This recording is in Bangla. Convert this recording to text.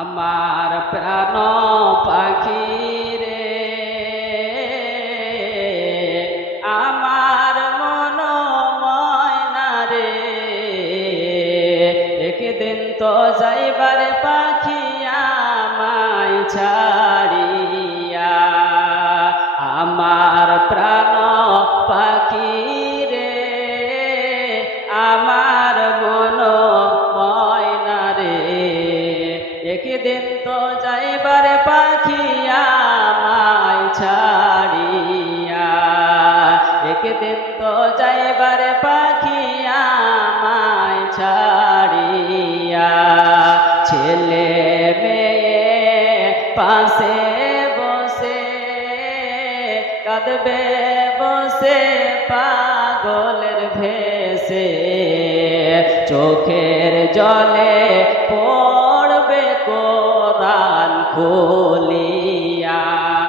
আমার প্রাণ পাখি রে, আমার মন ময়না রে, একদিন তো যাইবার পাখি আমায় ছাড়িয়া। আমার প্রাণ পাখি রে, আমার মন ময়না রে, একদিন তো যাইবার পাখি আমায় ছাড়িয়া। একদিন তো যাইবার পাখি আমায় ছাড়িয়া। ছেলে মেয়ে পাশে বসে কাঁদবে বসে পাগলের ভেসে, চোখের জলে পড়বে কোরআন খুলি।